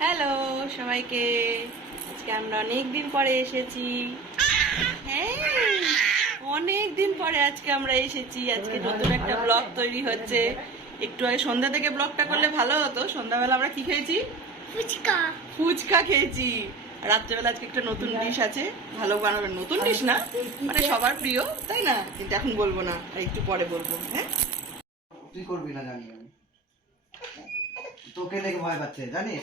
Hello সবাইকে। আজকে আমরা অনেক দিন পরে এসেছি। হ্যাঁ অনেক দিন পরে আজকে আমরা এসেছি। আজকে নতুন একটা ব্লগ তৈরি হচ্ছে। একটু আগে সন্ধ্যা থেকে ব্লগটা করলে ভালো হতো। সন্ধ্যাবেলা আমরা কি খেয়েছি? ফুচকা। ফুচকা খেয়েছি। আর রাত্রেবেলা আজকে একটা নতুন ডিশ আছে। ভালো বানাবেন নতুন ডিশ না? মানে সবার প্রিয় তাই না? কিন্তু এখন বলব না একটু পরে বলব হ্যাঁ? তুই করবি না জানি আমি। তোকে দেখে ভয় পাচ্ছে জানিস?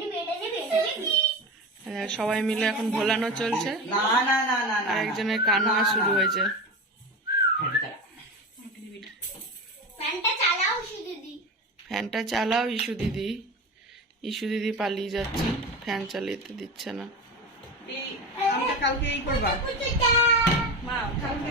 নিবি আর সবাই মিলে এখন ভোলানো চলছে। না না না না না আর একজনের কান্না শুরু হয়েছে। ফ্যানটা চালাও ইস্যু দিদি। ইস্যু দিদি। পালিয়ে যাচ্ছে। ফ্যান চালিয়ে দিচ্ছে না। কালকে এই করবা। মা কালকে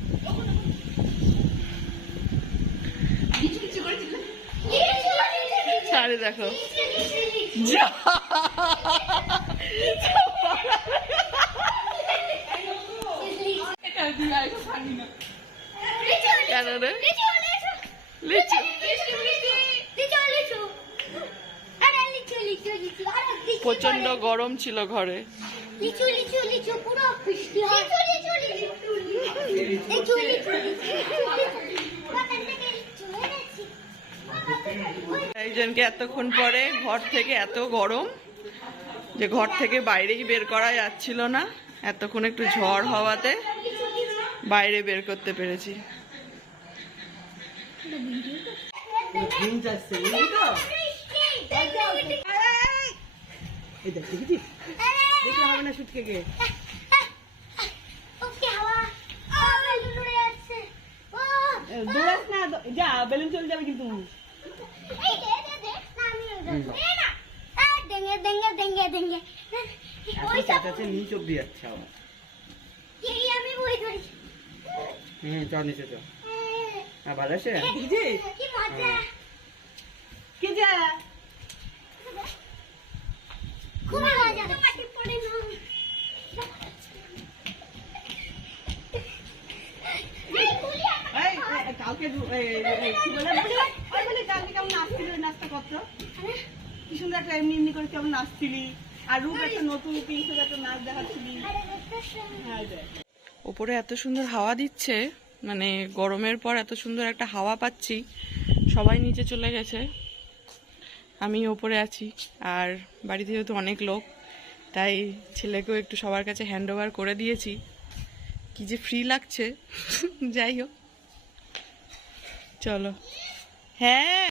আরে দেখো। কেন রে? প্রচণ্ড গরম ছিল ঘরে। লিচু। একজনকে এতক্ষণ পরে ঘর থেকে এত গরম যে ঘর থেকে বাইরেই বের করা যাচ্ছিল না। এতক্ষণ একটু ঝড় হওয়াতে বাইরে বের করতে পেরেছি। যা বেলুন চলে যাবে কিন্তু হুম চ নিচে চ। হ্যাঁ ভালো আছে কি মজা কি যা খুবই মজা মাটি পড়ে না এই গুলি আমার কালকে কি বলে? ওই বলে কালকে কেমন নাচছিলি ওই নাচটা কত কি সুন্দর একটা এমনি এমনি করে কেমন নাচছিলি আর রূপ একটা নতুন পিস একটা নাচ দেখাচ্ছিলি। ওপরে এত সুন্দর হাওয়া দিচ্ছে মানে গরমের পর এত সুন্দর একটা হাওয়া পাচ্ছি সবাই নিচে চলে গেছে। আমি ওপরে আছি আর বাড়িতে যেহেতু অনেক লোক তাই ছেলেকেও একটু সবার কাছে হ্যান্ড ওভার করে দিয়েছি। কি যে ফ্রি লাগছে যাই হোক। চলো। হ্যাঁ।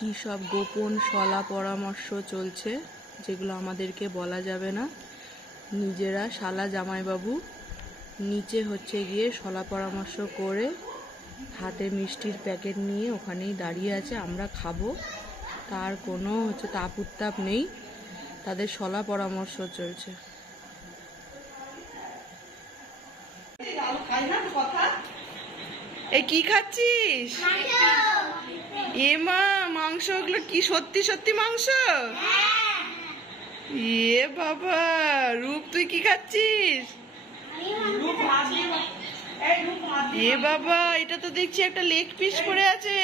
কি সব গোপন সলা পরামর্শ চলছে যেগুলো আমাদেরকে বলা যাবে না। নিজেরা শালা জামাইবাবু নিচে হচ্ছে গিয়ে সলা পরামর্শ করে হাতে মিষ্টির প্যাকেট নিয়ে ওখানেই দাঁড়িয়ে আছে আমরা খাব। তার কোনো হচ্ছে তাপ উত্তাপ নেই তাদের সলা পরামর্শ চলছে। এ কি খাচ্ছিস? এ মা! মাংস ওগুলো কি? সত্যি সত্যি মাংস? এ বাবা রূপ তুই কি খাচ্ছিস? এ বাবা এটা তো দেখছি একটা লেগ পিস পড়ে আছে।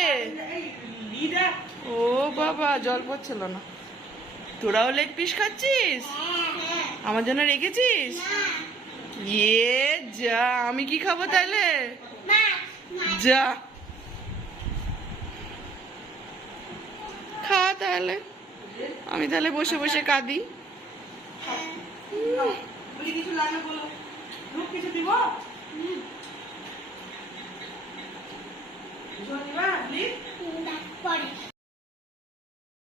ও বাবা জল পড়ছিল না। তোরাও লেগ পিস খাচ্ছিস? আমার জন্য রেখেছিস? এ যা আমি কি খাব তাহলে? যা। খা তাহলে। আমি তাহলে বসে বসে কাঁদি। কিছু